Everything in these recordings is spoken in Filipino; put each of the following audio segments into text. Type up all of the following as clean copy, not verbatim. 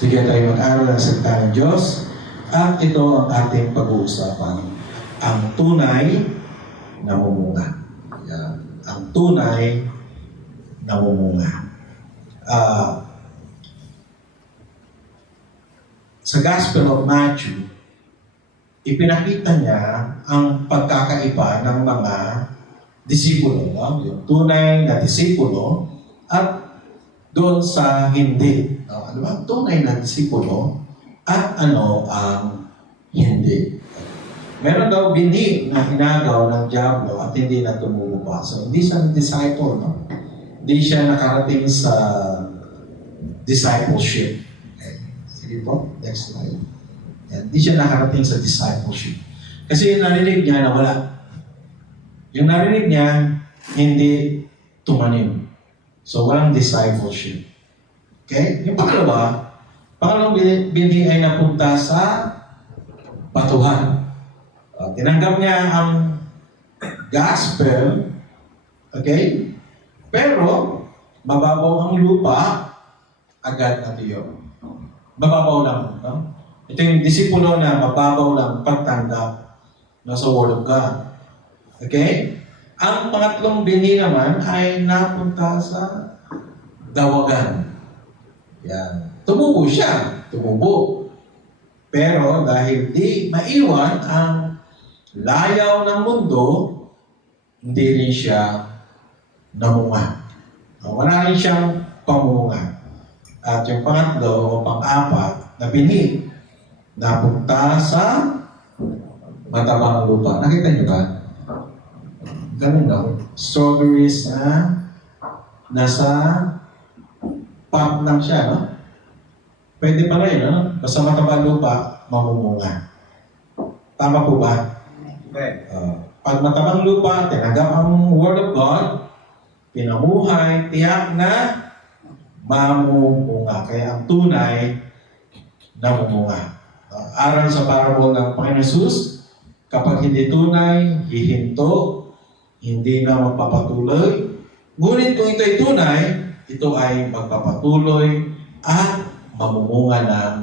Sige tayo mag-aral ng salita ng Diyos. At ito ang ating pag-uusapan. Ang tunay na mumunga. Yan. Ang tunay na mumunga. Sa Gospel of Matthew, ipinakita niya ang pagkakaiba ng mga disipulo, no? Yung tunay na disipulo at doon sa hindi. No? Ano ba? Tunay na disipulo at ano ang hindi. Meron daw binhi na hinagaw ng Diablo at hindi na tumubo pa. So, hindi siya disciple, no? Hindi siya nakarating sa discipleship. Okay. Sige po, next slide. Yan. Hindi siya nakarating sa discipleship. Kasi yung narinig niya na wala. Yung narinig niya, hindi tumanim. So, walang discipleship. Okay? Yung pangalawang binhi ay napunta sa batuhan. Tinanggap niya ang gospel, okay? Pero, mababaw ang lupa, agad na tiyo. Mababaw lang. No? Ito yung disipulo na mababaw lang pagtanggap sa Word of God. Okay? Ang pangatlong binhi naman ay napunta sa dawagan. Yan. Tumubo siya. Tumubo. Pero dahil di maiwan ang layaw ng mundo, hindi rin siya namunga. Wala rin siyang pamunga. At yung pangatlo o pang-apat na binhi, napunta sa matabang lupa. Nakita niyo ba? Ganun daw. Strawberries na nasa pot lang siya, no? Pwede pa rin, no? Basta matabang lupa, mamumunga. Tama po ba? Okay. Pag matabang lupa, tinanggap ang Word of God, pinamuhay, tiyak na mamumunga. Kaya ang tunay na mumunga. Aral sa parable ng Panginoon Jesus, kapag hindi tunay, hihinto, hindi na magpapatuloy. Ngunit kung ito'y tunay, ito ay magpapatuloy at mamumunga ng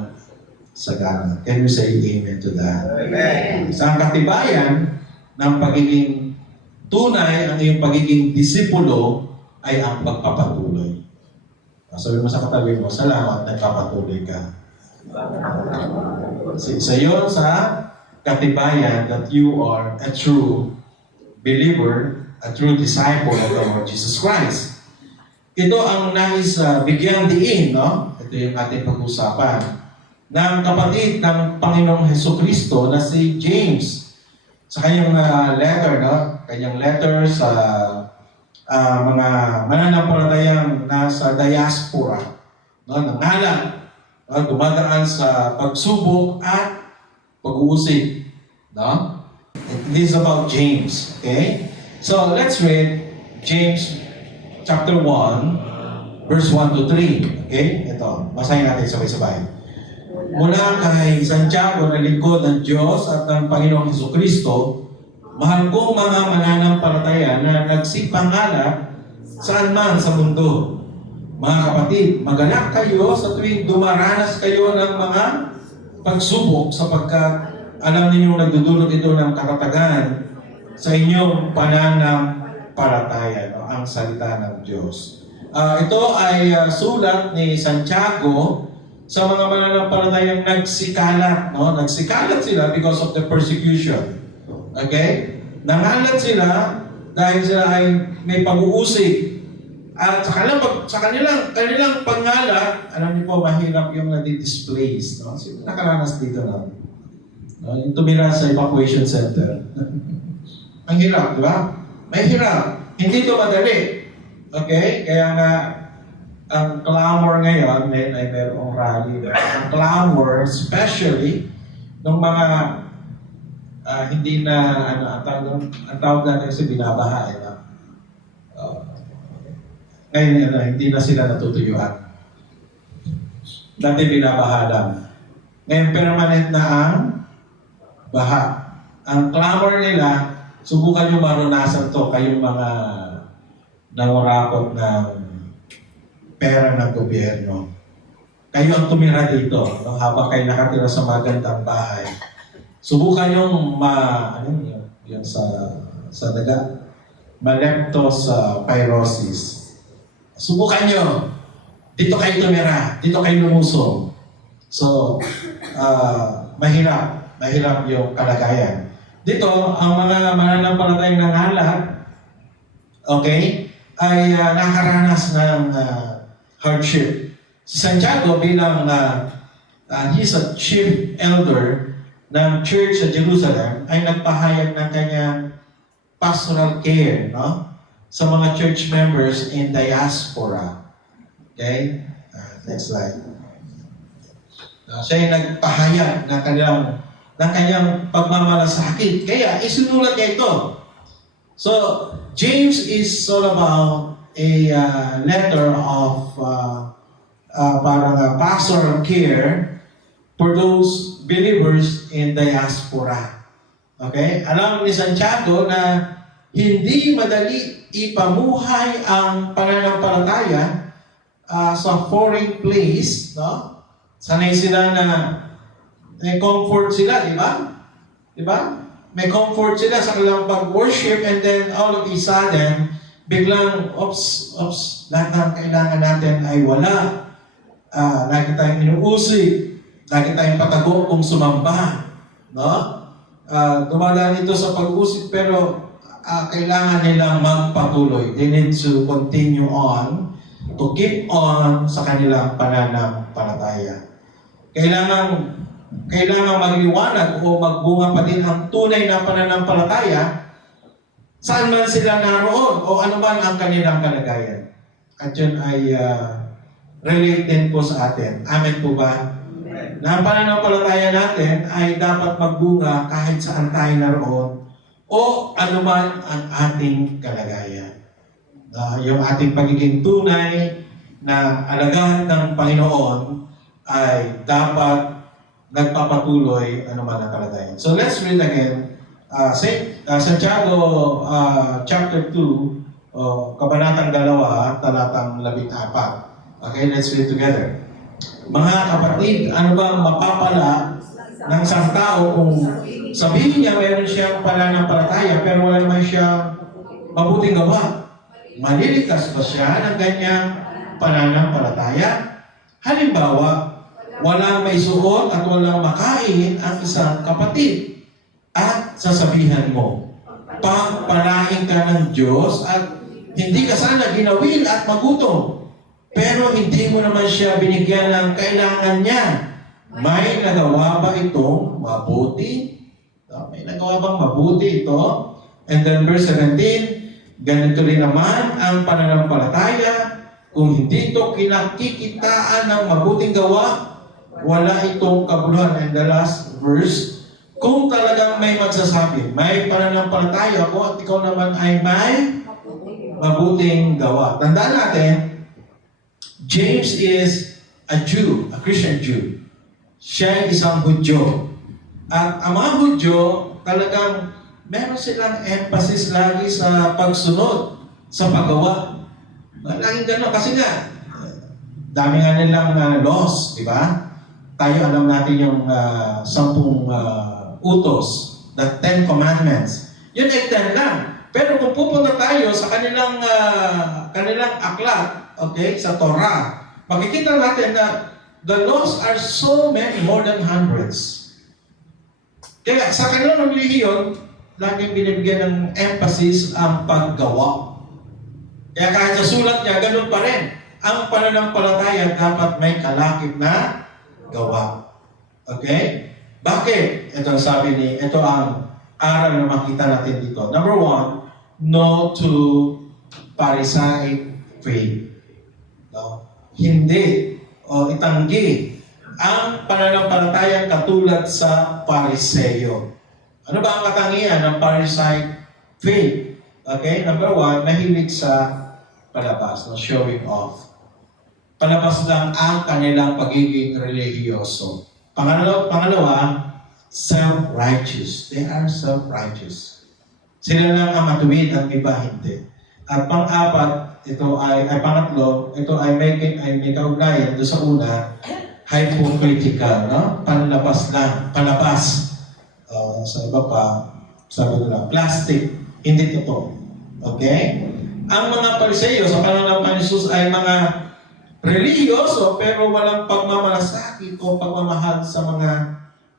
sagana. Can you say amen to that? Amen. Sa katibayan ng pagiging tunay, ang iyong pagiging disipulo ay ang pagpapatuloy. Sabi mo sa katabi mo, salamat, nagpapatuloy ka. Isa yun sa katibayan that you are a true believer, a true disciple of the Lord Jesus Christ. Ito ang nais bigyan diin, no? Ito yung ating pag-usapan ng kapatid ng Panginoong Hesukristo na si James. Sa kanyang letter, no? Kanyang letter sa mga mananampalatayang nasa diaspora, no? Nangalan, dumadaan sa pagsubok at pag-uusig, no? It is about James, okay? So, let's read James chapter 1, verse 1 to 3, okay? Ito, basahin natin sabay-sabay. Mula kay Santiago na lingkod ng Diyos at ng Panginoong Hesukristo, mahal kong mga mananampalataya na nagsipangalan saan man sa mundo. Mga kapatid, maganap kayo sa tuwing dumaranas kayo ng mga pagsubok sapagkat alam ninyong nagdudulot ito ng kakatagan sa inyong pananampalataya, no? Ang salita ng Diyos. Ito ay sulat ni Santiago sa mga mananampalatayang nagsikalat, no? Nagsikalat sila because of the persecution. Okay? Nangalat sila dahil sila ay may pag-uusig. At sa kanilang pangalat, alam niyo po, mahirap yung nadi-displace. No? Sino nakaranas dito na? No? Yung tumira sa evacuation center. Ang hirap, di ba? May hirap. Hindi ito madali. Okay? Kaya nga, ang clamor ngayon, ay merong rally. Ang clamor, especially, ng mga hindi na, ang tawag natin kasi binabaha, no? Ngayon, hindi na sila natutuyuan. Dati binabaha lang. Ngayon, permanent na ang baha. Ang clamor nila, subukan nyo marunasan to, kayong mga nangurakot ng pera ng gobyerno. kayo ang tumira dito, no? Habang kayo nakatira sa magandang bahay. Subukan yung ano yun sa daga, leptospirosis. Subukan nyo. Dito kayo tumira, dito kayo lumusong. So, mahirap yung kalagayan. Dito, ang mga mananampalatayang nangalat, okay, ay nakaranas ng hardship. Si Santiago bilang he's a chief elder ng church sa Jerusalem ay nagpahayag ng kanyang pastoral care, no, sa mga church members in diaspora. Okay? Next slide. Siya ay nagpahayag ng kanyang pagmamalasakit. Kaya isinulat niya ito. So, James is all about a letter of parang pastoral care for those believers in diaspora. Okay? Alam ni Santiago na hindi madali ipamuhay ang pananampalataya sa foreign place, no? Sanay sila na may comfort sila, di ba? Di ba? May comfort sila sa kanilang pag-worship and then all of a sudden, biglang, lahat ng kailangan natin ay wala. Lagi tayong inuusig, lagi tayong patago kung sumamba. No? Dumadaan ito sa pag-usig pero kailangan nilang magpatuloy. They need to continue on, to keep on sa kanilang pananampalataya. Kailangan magliwanag o magbunga pa din ang tunay na pananampalataya saan man sila naroon o ano man ang kanilang kalagayan. At yun ay related po sa atin. Amen po ba? Amen. Na ang pananampalataya natin ay dapat magbunga kahit saan tayo naroon o ano man ang ating kalagayan. Yung ating pagiging tunay na alagad ng Panginoon ay dapat nagpapatuloy ano man ang kalagayan. So let's read again. Santiago chapter 2, kabanatang 2, talatang 14. Okay, let's read together. Mga kapatid, ano bang mapapala ng isang tao kung sabihin niya mayroon siyang pananampalataya pero wala naman siyang mabuting gawa? Maliligtas ba siya ng ganyang pananampalataya? Halimbawa, walang may suot at walang makain ang isang kapatid. At sasabihan mo, pagpalain ka ng Diyos at hindi ka sana ginawin at magutom. Pero hindi mo naman siya binigyan ng kailangan niya. May nagawa ba itong mabuti? May nagawa bang mabuti ito? And then verse 17, ganito rin naman ang pananampalataya. Kung hindi ito kinakikitaan ng mabuting gawa, wala itong kabuluhan. And the last verse, kung talagang may magsasabi, may pananampalataya ako at ikaw naman ay may mabuting gawa. Tandaan natin, James is a Jew, a Christian Jew. Siya ay isang Hudyo. At ang mga Hudyo, talagang meron silang emphasis lagi sa pagsunod, sa paggawa. Laging gano'n. Kasi nga, dami nga nilang laws, di ba? Tayo alam natin yung 10 utos, the 10 commandments. Yun ay 10 lang. Pero kung pupunta tayo sa kanilang aklat, okay, sa Torah, makikita natin na the laws are so many, more than hundreds. Kaya sa kanilang relihiyon, laging binibigyan ng emphasis ang paggawa. Kaya kahit sa sulat niya, ganun pa rin. Ang pananampalataya dapat may kalakip na gawa. Okay? Bakit? Ito ang aral na makita natin dito. Number 1, no to Pharisaic faith. No? Hindi o itanggi ang pananampalatayang katulad sa Pariseo. Ano ba ang katangian ng Pharisaic faith? Okay? Number 1, mahilig sa palabas, no? Showing off. Palabas lang ang kanilang pagiging relihiyoso. Pangalawa, self-righteous. They are self-righteous. Sila lang ang matuwid, ang iba hindi. At pangatlo, ito ay may kaugnayan doon sa una, hypocritical, no? Panlabas lang, palabas. Sa iba pa, sabi nila, plastic, hindi totoo. Okay? Ang mga Pariseyo sa panahon ng Panginoon Jesus ay mga religyoso pero walang pagmamalasakit o pagmamahal sa mga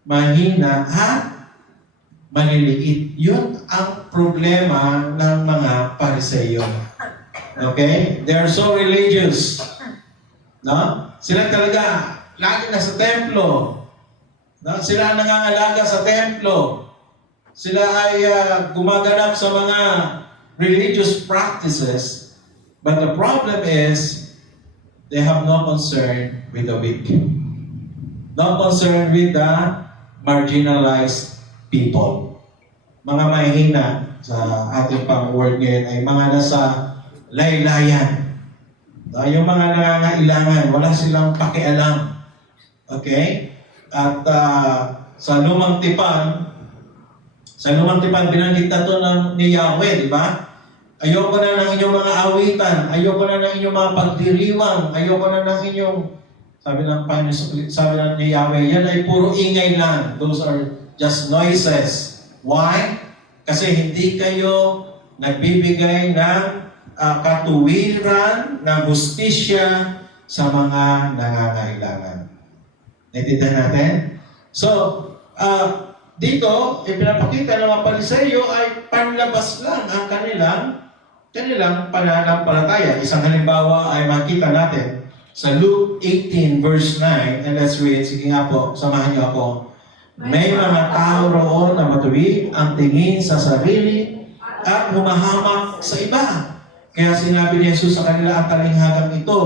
mahina at maliliit. Yun ang problema ng mga Pariseyo. Okay? They are so religious. No? Sila talaga lagi na sa templo. No? Sila nangangalaga sa templo. Sila ay gumaganap sa mga religious practices. But the problem is, they have no concern with the weak. No concern with the marginalized people. Mga mahihina sa ating pang-word ngayon ay mga nasa laylayan. Yung mga nangangailangan, wala silang pakialam. Okay? At sa lumang tipan, binanggit na ito ni Yahweh, di ba? Ayoko na ng inyong mga awitan, ayoko na ng inyong mga pagdiriwang, ayoko na ng inyong, sabi ni Yahweh, yan ay puro ingay lang. Those are just noises. Why? Kasi hindi kayo nagbibigay ng katuwiran, ng hustisya sa mga nangangailangan. Naintindihan natin? So, dito, ipinapakita ng mga Pariseyo ay panlabas lang ang kanilang pananampalataya. Isang halimbawa ay makita natin sa Luke 18 verse 9. And let's read. Sige nga po, samahan niyo ako. May mga tao roon na matuwid ang tingin sa sarili at humahamak sa iba. Kaya sinabi ni Jesus sa kanila ang talinghagang ito.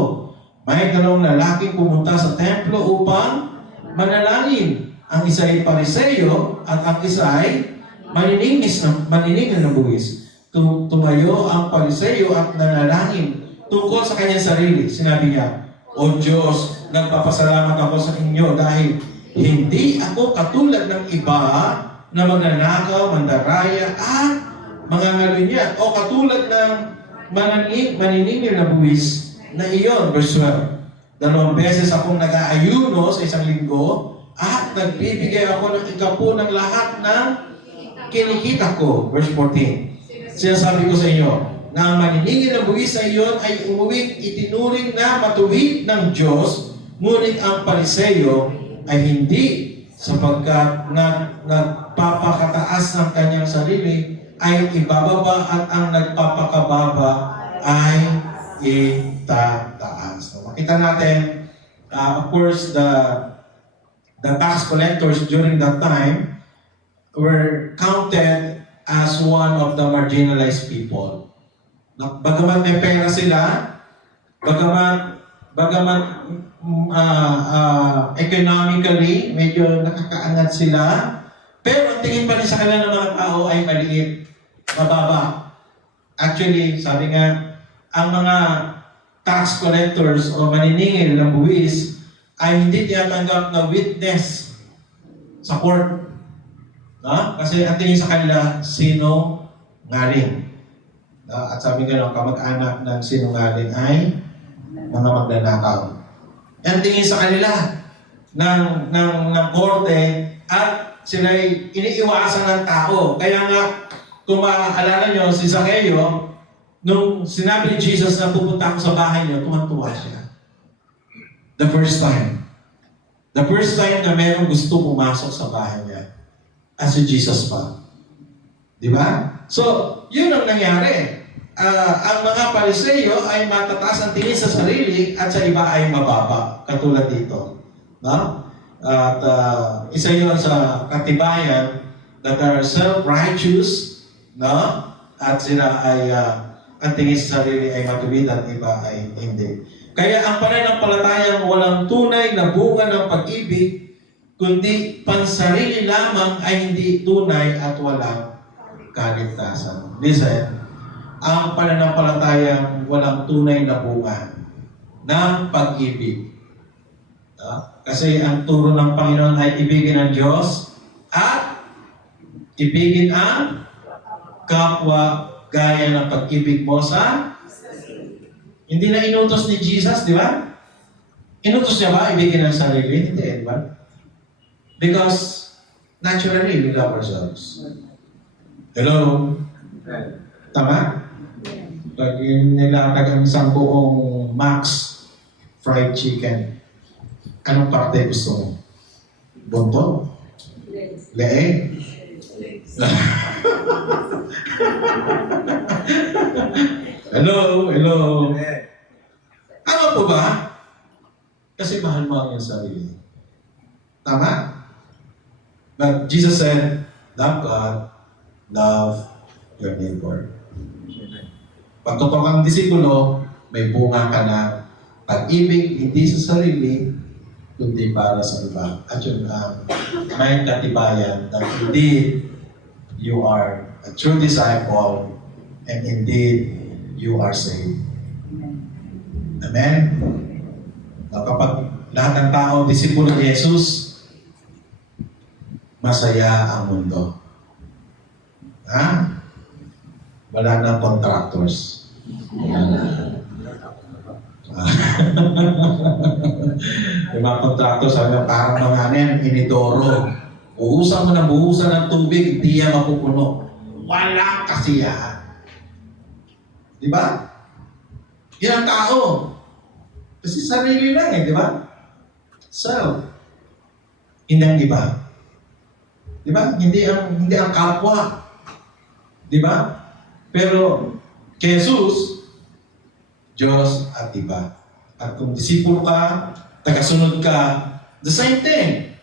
May dalawang lalaking pumunta sa templo upang manalangin. Ang isa ay Pariseyo at ang isa ay maniningil na buwis. Tumayo ang Pariseyo at nanalangin tungkol sa kanyang sarili. Sinabi niya, O Diyos, nagpapasalamat ako sa inyo dahil hindi ako katulad ng iba na magnanakaw, mandaraya at mga ngalunya o katulad ng maniningil na buwis na iyon. Verse 12. 2 beses akong nag-aayuno sa isang linggo at nagbibigay ako ng ikapu ng lahat ng kinikita ko. Verse 14. Sinasabi ko sa inyo, na ang maniningil ng buwis na iyon ay umuwing itinuring na matuwid ng Diyos, ngunit ang Pariseyo ay hindi sapagkat nagpapakataas ng kanyang sarili ay ibababa at ang nagpapakababa ay itataas. So, makita natin, of course, the tax collectors during that time were counted as one of the marginalized people. Bagaman may pera sila, bagaman economically medyo nakakaangat sila, pero ang tingin pa rin sa kanila ng mga tao ay maliit, mababa. Actually, sabi nga, ang mga tax collectors o maniningil ng buwis ay hindi tinatanggap na witness sa court. No? Kasi ang tingin sa kanila, sinungaling. No? At sabi nga, kamag-anak ng sinungaling ay mga magnanakaw. Ang tingin sa kanila ng korte at sila'y iniiwasan ng tao. Kaya nga, kung maaalala nyo, si Zacchaeus, nung sinabi ni Jesus na pupunta ako sa bahay niyo, tuwan-tuwa siya. The first time. The first time na mayroong gusto pumasok sa bahay niya. As si Jesus pa. Di ba? So, yun ang nangyari. Ang mga Pariseyo ay matataas ang tingin sa sarili at sa iba ay mababa. Katulad dito. No? At isa yun sa katibayan that are self-righteous, no? At sila ay ang tingin sa sarili ay matuwid at iba ay hindi. Kaya ang pananampalatayang walang tunay na bunga ng pag-ibig, kundi pansarili lamang ay hindi tunay at walang kaligtasan. Listen, ang pananampalatayang walang tunay na bunga ng pag-ibig. Kasi ang turo ng Panginoon ay ibigin ang Diyos at ibigin ang kapwa gaya ng pag-ibig mo sa... Hindi na inutos ni Jesus, di ba? Inutos niya ba ibigin ang sarili? Hindi, di ba? Because naturally, we love ourselves. Hello? Tama? Pag nilatag ang isang buong Max fried chicken, anong parte gusto mo? Buntot? Leeg? Hello? Hello? Ano po ba? Kasi mahal mo ang iyong sarili. Tama? But Jesus said, love God, love your neighbor. Pag totoo kang disipulo, may bunga ka na pag-ibig, hindi sa sarili, kundi para sa iba. At yun ang may katibayan that indeed you are a true disciple and indeed you are saved. Amen? Kapag lahat ng tao disipulo ni Jesus, masaya ang mundo. Ha? Wala na contractors. Wala na. Yung mga contractors, sabi na parang mga inidoro. Buhusan mo na buhusan ng tubig, hindi yan mapupuno. Walang kasiyahan. Di ba? Yan ang tao. Kasi sarili lang di ba? So, hindi ang iba. Di ba? Hindi ang kapwa. Di ba? Pero, kay Jesus, Diyos at iba. At kung disipulo ka, tagasunod ka, the same thing.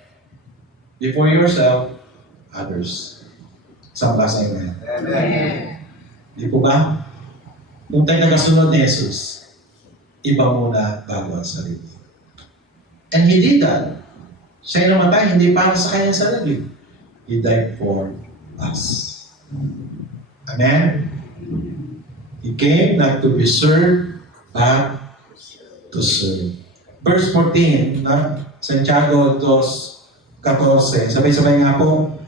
Before yourself, others. Isang basa yun. Amen. Di po ba? Kung tayo tagasunod ni Jesus, iba muna bago ang sarili. And He did that. Siya namatay, hindi para sa kanyang sarili. He died for us. Amen? He came not to be served, but to serve. Verse 14, na Santiago 2:14. Sabay-sabay nga po,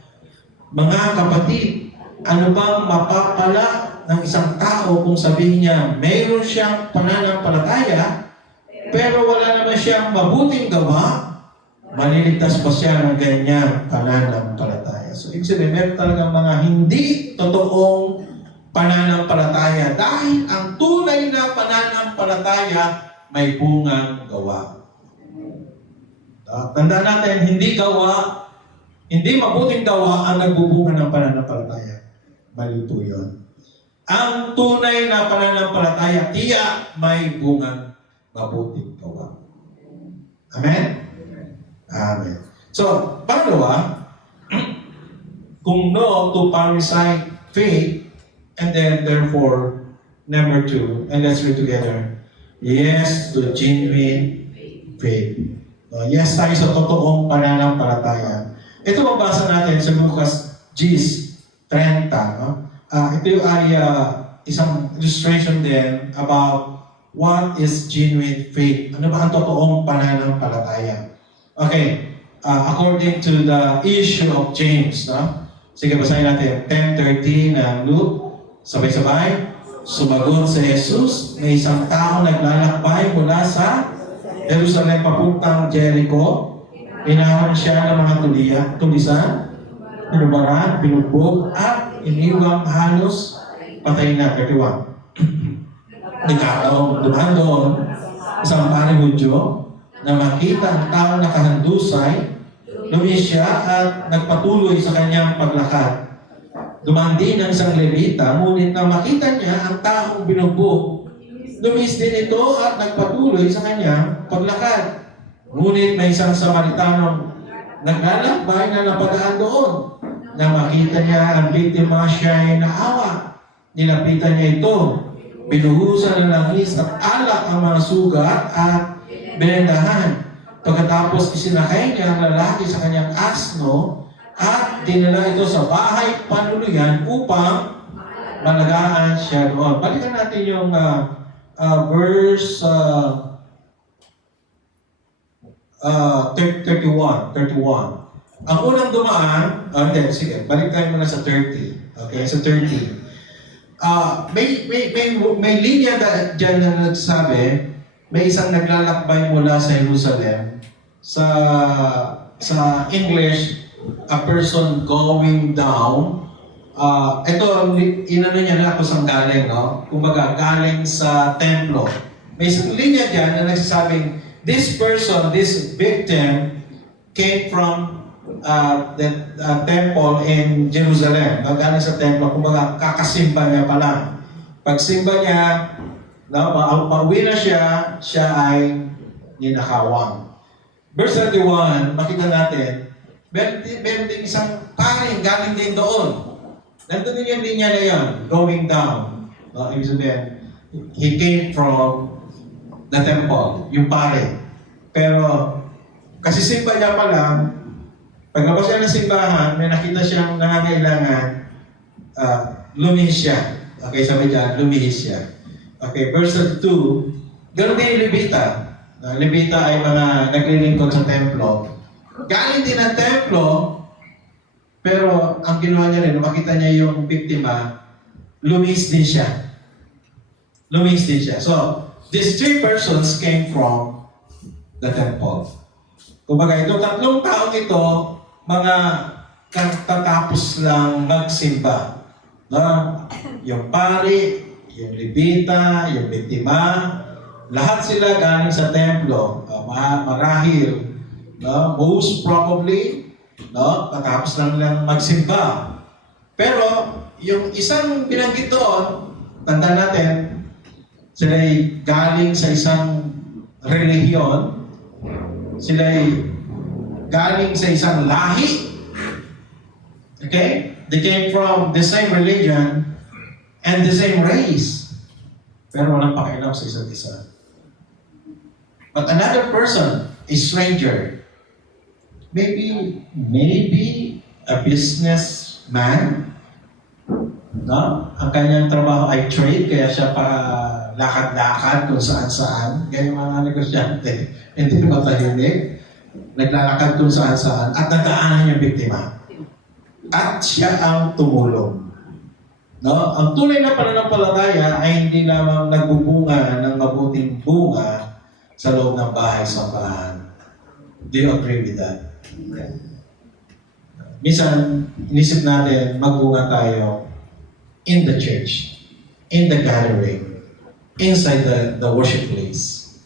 mga kapatid, ano bang mapapala ng isang tao kung sabihin niya, mayroon siyang pananampalataya, pero wala naman siyang mabuting gawa, maliligtas ba siya ng ganyang pananampalataya? So, ibig sabihin, meron talagang mga hindi totoong pananampalataya dahil ang tunay na pananampalataya may bungang gawa. Tandaan natin, hindi mabuting gawa ang nagbubunga ng pananampalataya. Mali po yun. Ang tunay na pananampalataya, tiyak may bungang mabuting gawa. Amen? Amen. So, pangalawa, kung no to Pharisee faith, and then therefore, number 2, and let's read together, yes to genuine faith. Yes tayo sa totoong pananampalataya. Ito mabasa natin sa Lucas 10:30. Ito ay isang illustration din about what is genuine faith. Ano ba ang totoong pananampalataya? Okay, according to the issue of James, no? Sige, basahin natin. 10:30 ng Luke. Sabay-sabay. Sumagot si Jesus, may isang tao naglalakbay mula sa Jerusalem papuntang Jericho. Inahan siya ng mga tulisan, pinubaran, pinugbog, at iniwang halos patay na. 31. Nagkataong dumaan doon, isang paring Hudyo, na makita ang tao nakahandusay, lumis siya at nagpatuloy sa kanyang paglakad. Dumaan din ang isang Levita, ngunit na makita niya ang taong binugbog. Lumis din ito at nagpatuloy sa kanyang paglakad. Ngunit may isang Samaritanong naglalakbay na napadaan doon. Na makita niya ang biktima, siya ay naawa. Nilapitan niya ito. Binuhusan ng langis at alak ang mga sugat at binendahan. Pagkatapos isinakay niya ang lalaki sa kanyang asno at dinala ito sa bahay panuluyan upang malagaan siya doon. Balikan natin yung verse 31. Ang unang dumaan, sige, balik tayo muna sa 30. Okay, sa 30. May linya dyan na nagsabi, may isang naglalakbay mula sa Jerusalem. Sa English, a person going down. Ito, inano niya na kung saan galing, no? Kumbaga, galing sa templo. May isang linya dyan na nagsasabing, this person, this victim, came from the temple in Jerusalem. Galing sa templo, kumbaga, kakasimba niya pa lang. Pagsimba niya, pauwi na siya ay ninakawang. Verse 31, makita natin, meron din isang paring galing din doon. Nandun din yung linya na yan, going down. Ibig sabihin, he came from the temple, yung pare. Pero, kasi simba niya pa lang, paglabas siya ng simbahan, may nakita siyang nangangailangan, lumihis siya. Okay, sabi dyan, lumihis siya. Okay, verse 2, ganoon din yung Levita. Levita ay mga naglilingkod sa templo. Galing din ang templo, pero ang ginawa niya rin, makita niya yung biktima, lumihis din siya. Lumihis din siya. So, these three persons came from the temple. Kumbaga, itong tatlong taong ito, mga katatapos lang magsimba. Yung pari, yung Levita, yung biktima, lahat sila galing sa templo. Marahil, most probably, patapos lang magsimba. Pero, yung isang binanggit doon, tanda natin, sila'y galing sa isang relihiyon, sila'y galing sa isang lahi. Okay? They came from the same religion and the same race. Pero walang pakialam sa isa't isa. But another person, a stranger, maybe a businessman, ang kanyang trabaho ay trade, kaya siya pa lakad-lakad kung saan-saan. Ganyan mga negosyante, hindi ba tahimik? Naglalakad kung saan-saan at nadaanan yung biktima. At siya ang tumulong. Ang tunay na pananampalataya ay hindi lamang nagbubunga ng mabuting bunga sa loob ng bahay-sambahan. Do you agree with that? Minsan, inisip natin, magbunga tayo in the church, in the gathering, inside the worship place.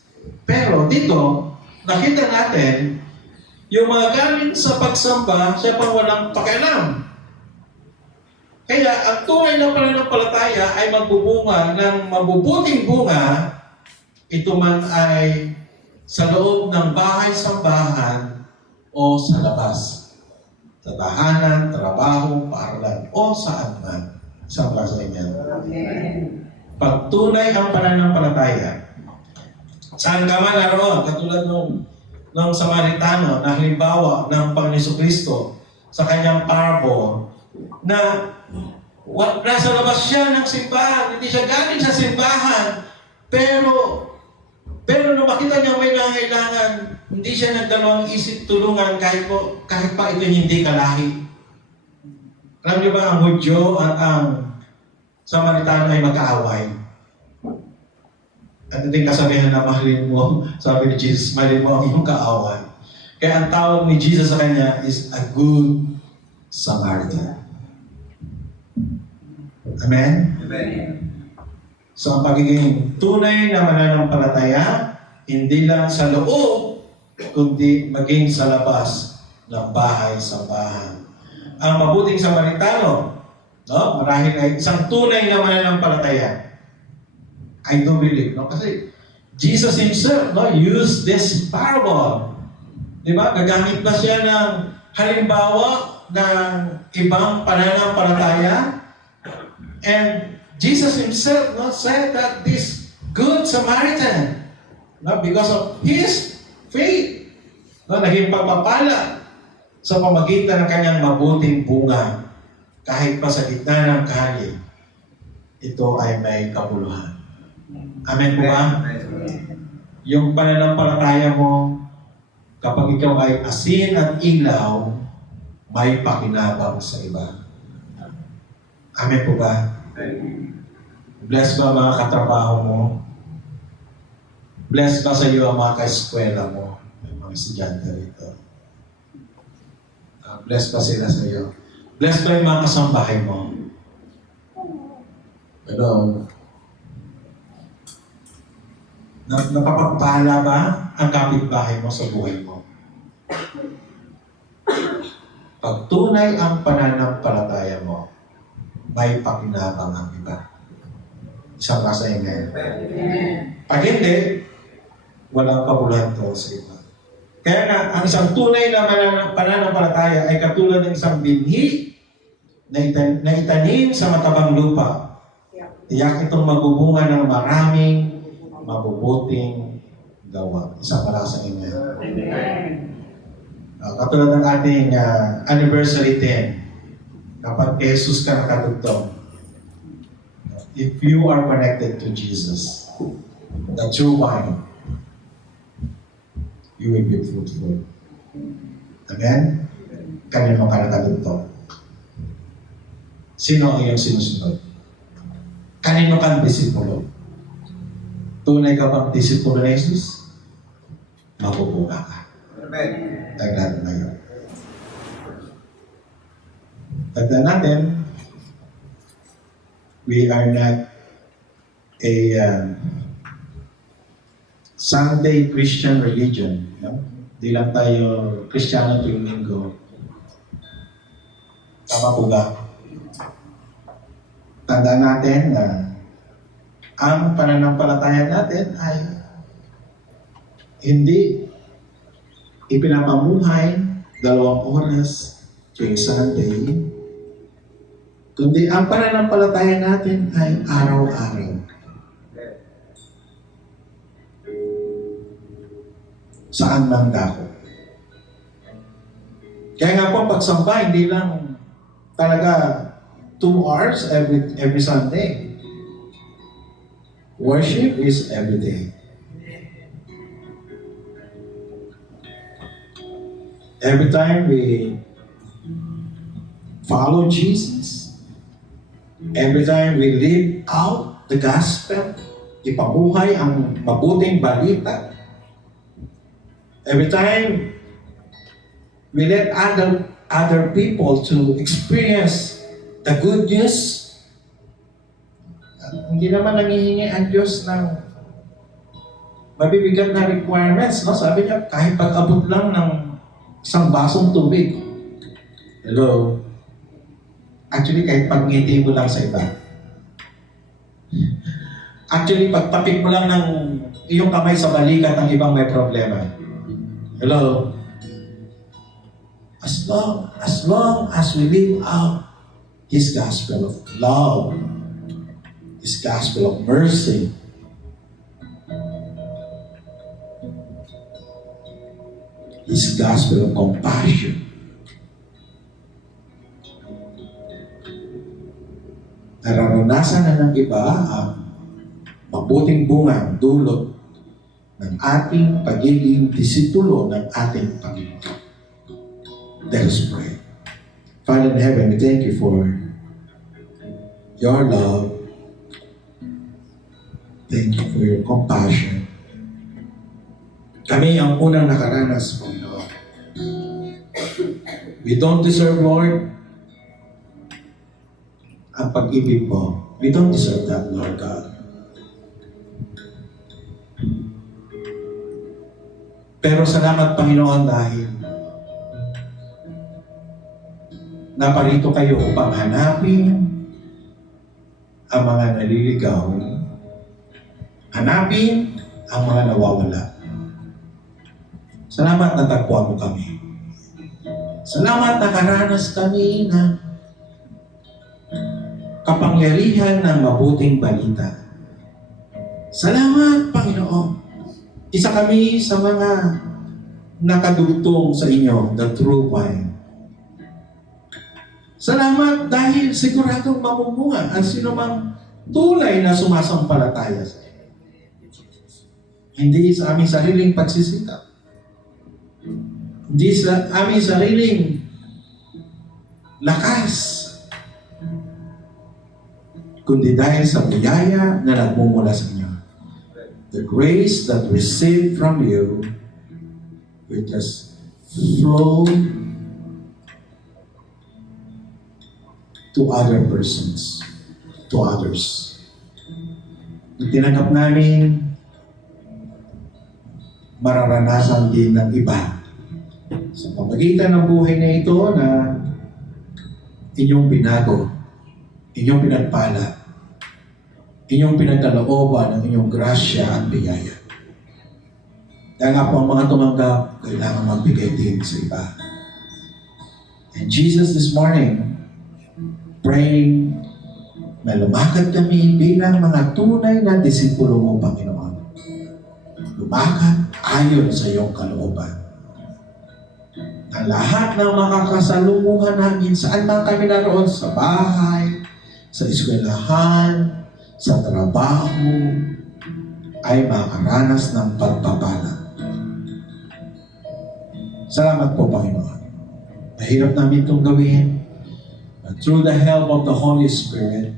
Pero dito, nakita natin, yung mga galing sa pagsamba, siya pang walang pakialam. Kaya ang tunay na pananampalataya ay magbubunga ng mabubuting bunga, ito man ay sa loob ng bahay-sambahan o sa labas. Sa tahanan, trabaho, paaralan, o saan man. Isang klase niyan. Pag tunay ang pananampalataya, saan ka man naroon, katulad ng Samaritano na halimbawa ng Panginoon Kristo sa kanyang parable, na nasa labas siya ng simbahan, hindi siya galing sa simbahan, pero nung makita niya may nangailangan, hindi siya nagdalawang isip tulungan kahit pa ito hindi kalahi. Alam niyo ba ang Hudyo at ang Samaritano ay magkaaway? At ito yung kasabihan na mahalin mo, sabi ni Jesus, mahalin mo ang iyong kaaway. Kaya ang tawag ni Jesus sa kanya is a good Samaritan. Amen? Amen. So ang pagiging tunay na mananampalataya, hindi lang sa loob, kundi maging sa labas ng bahay-sambahan. Ang mabuting Samaritano, marahil ay isang tunay na mananampalataya. I do believe, kasi Jesus Himself, used this parable. Diba? Gagamit ba siya ng halimbawa ng ibang pananampalataya? And Jesus Himself said that this good Samaritan, because of his faith, naging pagpapala sa pamagitan ng kanyang mabuting bunga. Kahit pa sa gitna ng kali, ito ay may kabuluhan. Amen po ba? Yung pananampalataya mo, kapag ikaw ay asin at ilaw, may pakinabang sa iba. Amen po ba? Bless ba mga katrabaho mo? Bless ba sa iyo ang mga ka-eskwela mo, yung mga estudyante rito? Bless ba sila sa iyo? Bless ba yung mga kasambahay mo? Hello? Napapagpala ba ang kapitbahay mo sa buhay mo? Pag tunay ang pananampalataya mo, may pakinabang ang iba. Isang rasa ngayon. Pag hindi, walang kabuluhan to sa iba. Kaya nga, ang isang tunay na pananampalataya ay katulad ng isang binhi na itanim sa matabang lupa. Tiyak itong magbubunga ng maraming mabubuting gawa. Isang palasa ngayon. Katulad ng ating anniversary 10, kapag Jesus ka nakatugtong, if you are connected to Jesus, the true vine, you will be fruitful. Amen? Kanino ka nakatugtong? Sino ang iyong sinusunod? Kanino kang disipulo? Tunay ka bang disipulo ni Jesus? Mabubuka ka. Tagdan mo yun. Tagdan natin, we are not a Sunday Christian religion. No? Di lang tayo Kristiyano tuwing linggo. Tama po ba? Tandaan natin na ang pananampalataya natin ay hindi ipinapamuhay 2 oras tuwing Sunday, kundi ang pananampalataya natin ay araw-araw. Saan man dako. Kaya nga po, pagsamba, hindi lang talaga 2 hours every Sunday. Worship is every day. Every time we follow Jesus, every time we live out the gospel, ipabuhay ang mabuting balita, every time we let other people to experience the good news, hindi naman nangihingi ang Diyos ng mabibigat na requirements, no? Sabi niya, kahit pag-abot lang ng isang basong tubig. Hello? Actually, kahit pag-ngiti mo lang sa iba. Actually, pagtapik mo lang ng iyong kamay sa balikat ng ibang may problema. Hello? As long as we live out His gospel of love, His gospel of mercy, His gospel of compassion, nararanasan na ng iba ang mabuting bunga dulot ng ating pagiging disipulo ng ating Panginoon. Let us pray. Father in heaven, we thank you for your love. Thank you for your compassion. Kami ang unang nakaranas, Panginoon. We don't deserve, Lord, ang pag-ibig mo. We don't deserve that, Lord God. Pero salamat, Panginoon, dahil naparito kayo upang hanapin ang mga naliligaw, hanapin ang mga nawawala. Salamat na tagpuan mo kami. Salamat na karanas kami na kapangyarihan ng mabuting balita. Salamat, Panginoon. Isa kami sa mga nakadugtong sa inyo, the true vine. Salamat dahil siguradong mamumunga ang sinumang tulay na sumasampalataya sa inyo. Hindi sa aming sariling pagsisikap. Hindi sa aming sariling lakas, kundi dahil sa biyaya na nagmumula sa inyo. the grace that received from you will just flow to other persons, to others. Yung tinanggap namin, mararanasan din ng iba. Sa pamagitan ng buhay na ito na inyong binago, inyong pinagpala, inyong pinagkalooban ng inyong grasya at biyaya. Dahil nga po ang mga tumanggap, kailangan magbigay din sa iba. And Jesus this morning, praying na lumakad kami bilang mga tunay na disipulo mo, Panginoon. Lumakad ayon sa iyong kalooban. Ang lahat ng makakasalunguhan namin, saan man kami naroon, sa bahay, sa eskwelahan, sa trabaho, ay makaranas ng pagpapala. Salamat po, Panginoon. Mahirap namin itong gawin, but through the help of the Holy Spirit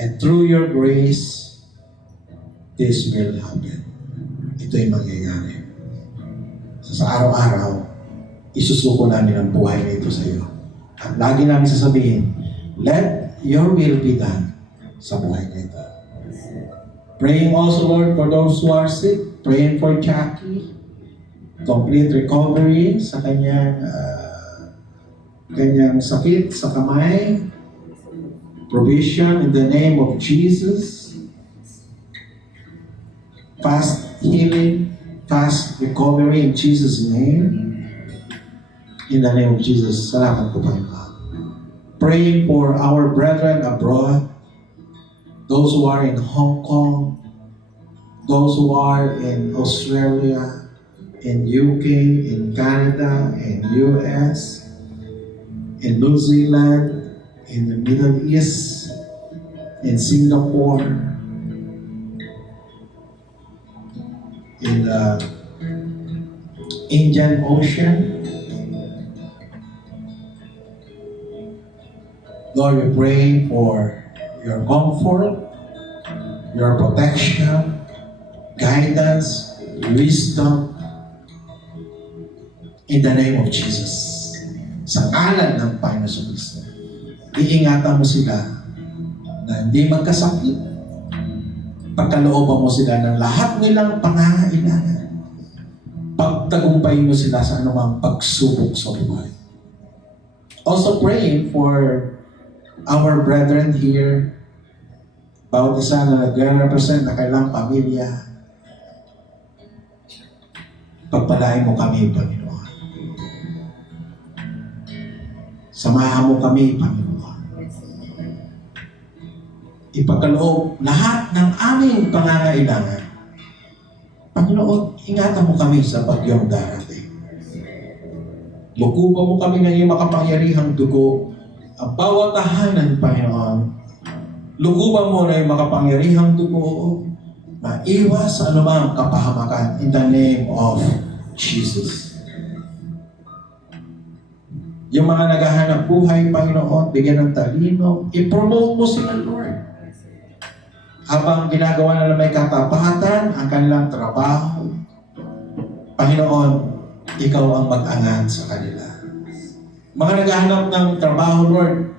and through your grace, this will happen. Ito'y mangyayari. Sa araw-araw, isusuko namin ang buhay na ito sa iyo. At lagi namin sasabihin, let your will be done sa buhay na ito. Praying also, Lord, for those who are sick. Praying for Jackie. Complete recovery sa kanyang sakit sa kamay. Provision in the name of Jesus. Fast healing, fast recovery in Jesus' name. In the name of Jesus. Salamat po, Panginoon. Praying for our brethren abroad, those who are in Hong Kong, those who are in Australia, in UK, in Canada, in US, in New Zealand, in the Middle East, in Singapore, in the Indian Ocean. Lord, we pray for your comfort, your protection, guidance, wisdom, in the name of Jesus. Sa ngalan ng Panginoon Kristo, iingatan mo sila na hindi magkasakit. Pagkalooban mo sila ng lahat nilang pangangailangan. Pagtagumpay mo sila sa anumang pagsubok sa buhay. Also praying for our brethren here, bawat isa na nag-represent na kailang pamilya. Pagpalain mo kami, Panginoon. Samahan mo kami, Panginoon. Ipagkaloob lahat ng aming pangangailangan. Panginoon, ingatan mo kami sa bagyong darating. Lukuban mo kami ng iyong makapangyarihang dugo. Ang bawat tahanan, Panginoon, lukuban mo na yung makapangyarihang dugo, maiwas sa anumang kapahamakan in the name of Jesus. Yung mga naghahanap buhay, Panginoon, bigyan ng talino, i-promote mo sila, Lord. Habang ginagawa nila may katapatan ang kanilang trabaho, Panginoon, ikaw ang mag-angat sa kanila. Mga naghahanap ng trabaho, Lord,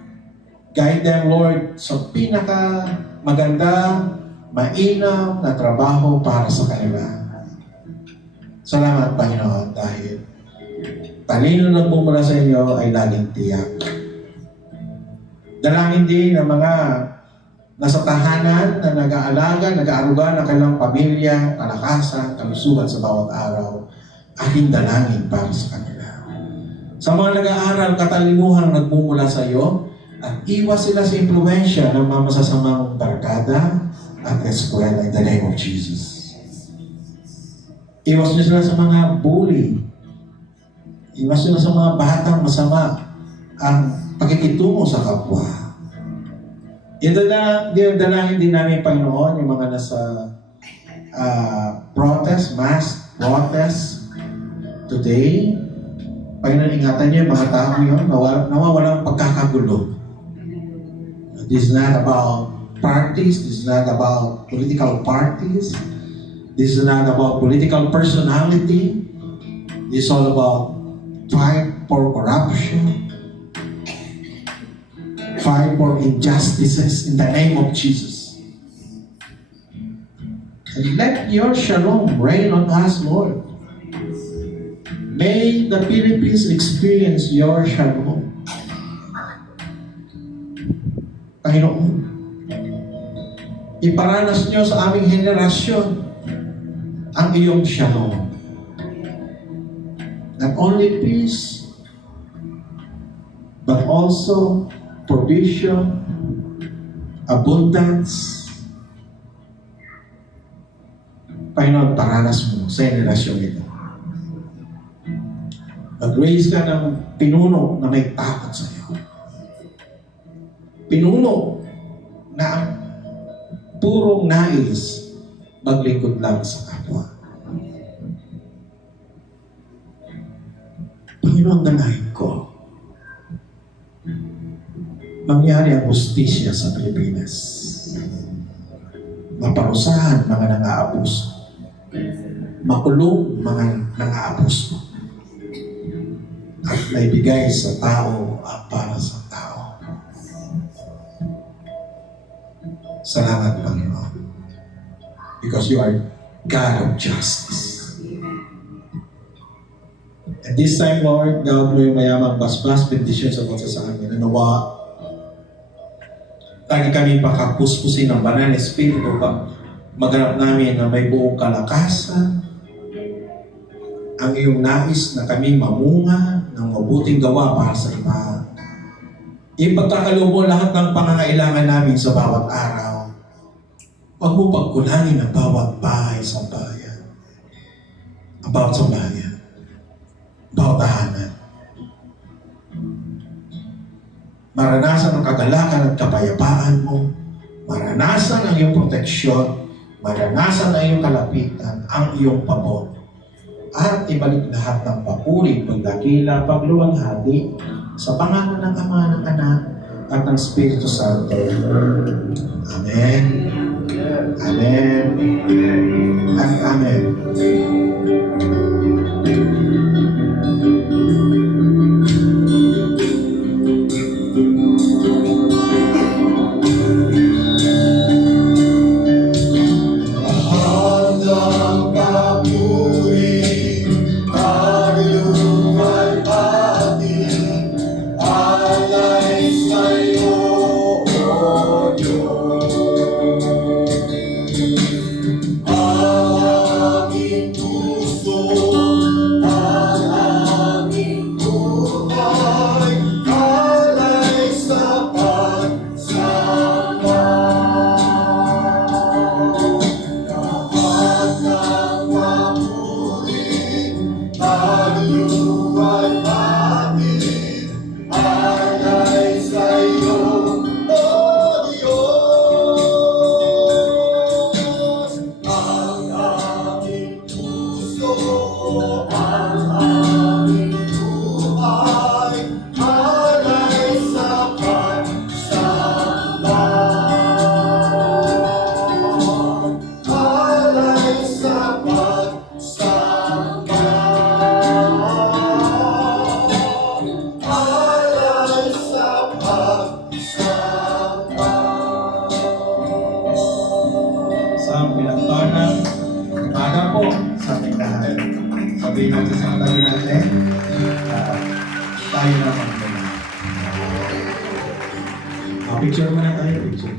guide them, Lord, sa pinaka maganda, mainam na trabaho para sa kanila. Salamat, Panginoon, dahil talino na bumula sa inyo ay laging tiyak. Dalangin din ng mga nasa tahanan na nag-aalaga, nag-aaruga ng kailang pamilya, kalakasan, kalusugan sa bawat araw, aking dalangin para sa kanila. Sa mga nag-aaral, katalinuhan nagmumula sa iyo at iwas sila sa impluensya ng mga masasamang barkada at eskwela in the name of Jesus. Iwas niyo sila sa mga bully. Iwas niyo sa mga batang masama ang pakikitungo sa kapwa. Dalangin din namin, Panginoon, yung mga nasa mass protest today. Panginoon, ingatan niyo yung mga tao yun, nawawalang pagkakagulo. This is not about parties, this is not about political parties, This is not about political personality. This is all about fight for corruption, fight for injustices in the name of Jesus. And let your shalom reign on us, Lord. May the Philippines experience your shalom. Panginoon, iparanas niyo sa aming henerasyon ang iyong shalom. Not only peace, but also provision, abundance. Panginoon, paranas mo sa henerasyon ito. Mag-raise ka ng pinuno na may takot sa iyo. Pinuno na ang purong nais maglingkod lang sa kapwa. Panginoon, dalahin ko, mangyari ang justisya sa Pilipinas. Maparusahan mga nang-aabuso. Makulong mga nang-aabuso. At naibigay sa tao ang para sa tao. Salamat, Panginoon. Because you are God of justice. And this time, Lord, God mo yung mayamang basbas, bendisyon sa bawat sa amin. Nawa, lagi kami pakapuspusin ng banal na Espiritu pa maganap namin na may buong kalakasan, ang iyong nais na kami mamunga ng mabuting gawa para sa iba. Ipagkakaloob mo lahat ng pangangailangan namin sa bawat araw. Huwag mo pagkulangin ang bawat bahay sa bayan. Ang bawat sambahayan. Bawat tahanan. Maranasan ang kagalakan at kapayapaan mo. Maranasan ang iyong proteksyon. Maranasan ang iyong kalapitan, ang iyong pabor. At ibalik lahat ng papuri, pagdakila, pagluwalhati sa pangalan ng Ama, ng Anak, at ng Espiritu Santo. Amen. Amen. At Amen. Sabihin natin sa katabi natin, tayo na pagkakas. Picture mo na tayo, picture.